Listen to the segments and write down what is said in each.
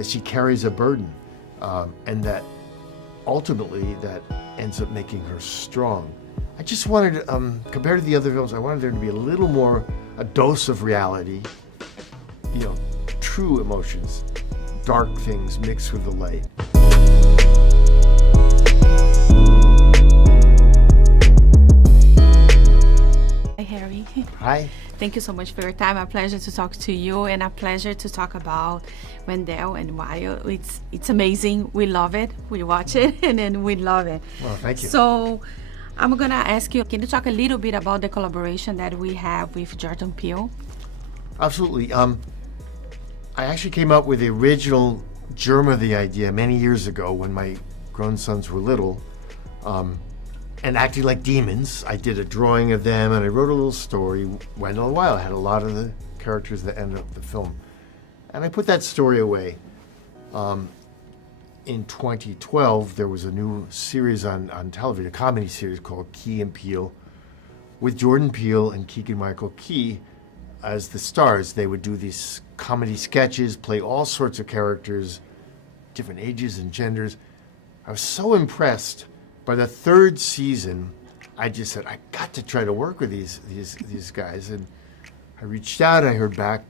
that she carries a burden, and that ultimately that ends up making her strong. I just wanted, compared to the other films, I wanted there to be a little more, a dose of reality, true emotions, dark things mixed with the light. Hi, Harry. Hi. Thank you so much for your time. A pleasure to talk to you and a pleasure to talk about Wendell and Wild. It's amazing. We love it. We watch it and then we love it. Well, thank you. So I'm going to ask you, can you talk a little bit about the collaboration that we have with Jordan Peele? Absolutely. I actually came up with the original germ of the idea many years ago when my grown sons were little. And acting like demons. I did a drawing of them and I wrote a little story. Wendell Wild had a lot of the characters that end up the film. And I put that story away. In 2012, there was a new series on television, a comedy series called Key and Peele, with Jordan Peele and Keegan-Michael Key as the stars. They would do these comedy sketches, play all sorts of characters, different ages and genders. I was so impressed. By the third season, I just said, I got to try to work with these guys. And I reached out, I heard back,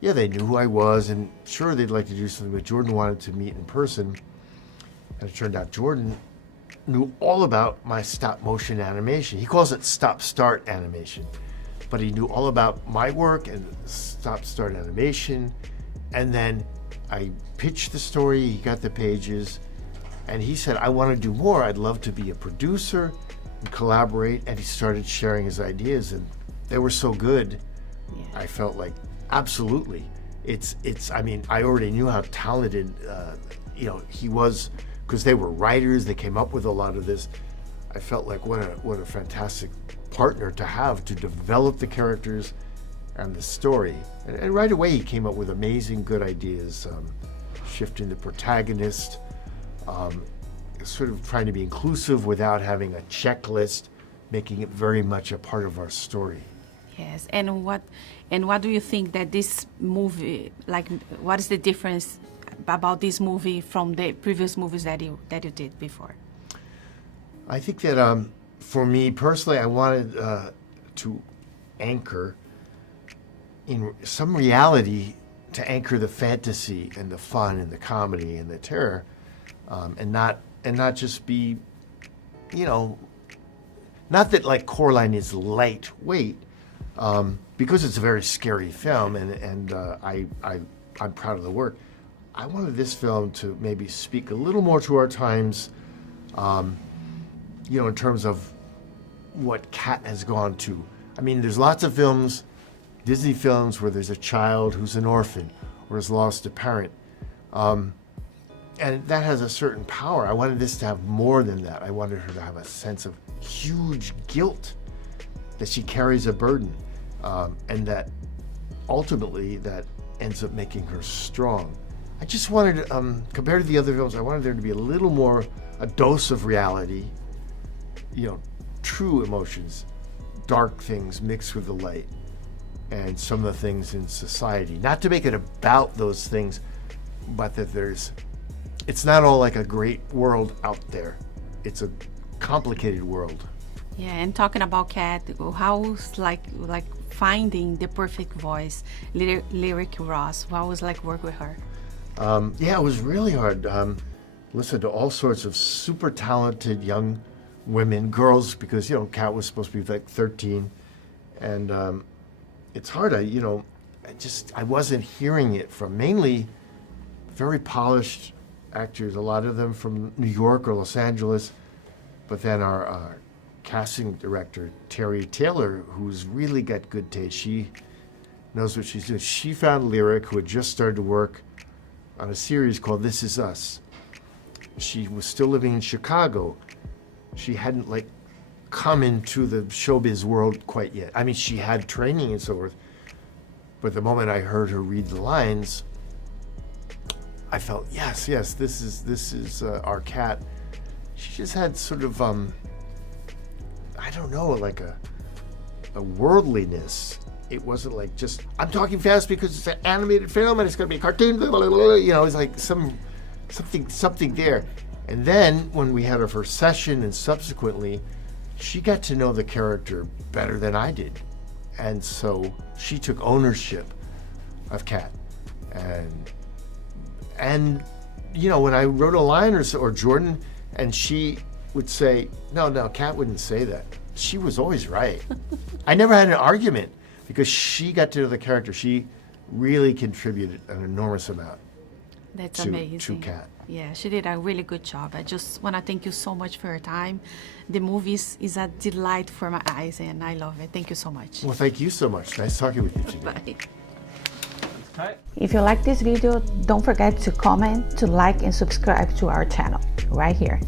yeah, they knew who I was, and sure, they'd like to do something, but Jordan wanted to meet in person. And it turned out Jordan knew all about my stop motion animation. He calls it stop-start animation. But he knew all about my work and stop-start animation. And then I pitched the story, he got the pages, and he said, I want to do more. I'd love to be a producer and collaborate. And he started sharing his ideas, and they were so good. Yeah. I felt like, absolutely. I already knew how talented, he was, because they were writers. They came up with a lot of this. I felt like what a fantastic partner to have to develop the characters and the story. And right away, he came up with amazing, good ideas, shifting the protagonist, sort of trying to be inclusive without having a checklist, making it very much a part of our story. Yes, and what do you think that this movie, what is the difference about this movie from the previous movies that you did before? I think that for me personally, I wanted to anchor in some reality, to anchor the fantasy and the fun and the comedy and the terror. And not just be, not that like Coraline is lightweight, because it's a very scary film, and I'm proud of the work. I wanted this film to maybe speak a little more to our times, in terms of what Kat has gone to. I mean, there's lots of films, Disney films, where there's a child who's an orphan or has lost a parent. And that has a certain power. I wanted this to have more than that. I wanted her to have a sense of huge guilt, that she carries a burden, and that ultimately that ends up making her strong. I just wanted, compared to the other films, I wanted there to be a little more, a dose of reality, true emotions, dark things mixed with the light, and some of the things in society. Not to make it about those things, but that it's not all like a great world out there. It's a complicated world. Yeah, and talking about Kat, how's like finding the perfect voice, lyric Ross? How was work with her? Yeah, it was really hard. Listen to all sorts of super talented young women, girls, because Kat was supposed to be 13, and it's hard. I wasn't hearing it from mainly very polished actors, a lot of them from New York or Los Angeles, but then our casting director, Terry Taylor, who's really got good taste. She knows what she's doing. She found Lyric, who had just started to work on a series called This Is Us. She was still living in Chicago. She hadn't come into the showbiz world quite yet. I mean, she had training and so forth, but the moment I heard her read the lines, I felt, yes, this is our Kat. She just had sort of, I don't know, a worldliness it wasn't like just, I'm talking fast because it's an animated film and it's going to be a cartoon, blah, blah, blah, you know, it's like something there. And then when we had our first session and subsequently, she got to know the character better than I did. And so she took ownership of Kat. And you know, when I wrote a line or Jordan, and she would say, no, Kat wouldn't say that. She was always right. I never had an argument because she got to know the character. She really contributed an enormous amount. That's to amazing. Kat. Yeah, she did a really good job. I just want to thank you so much for your time. The movie is a delight for my eyes, and I love it. Thank you so much. Well, thank you so much. Nice talking with you today. Bye. If you like this video, don't forget to comment, to like, and subscribe to our channel right here.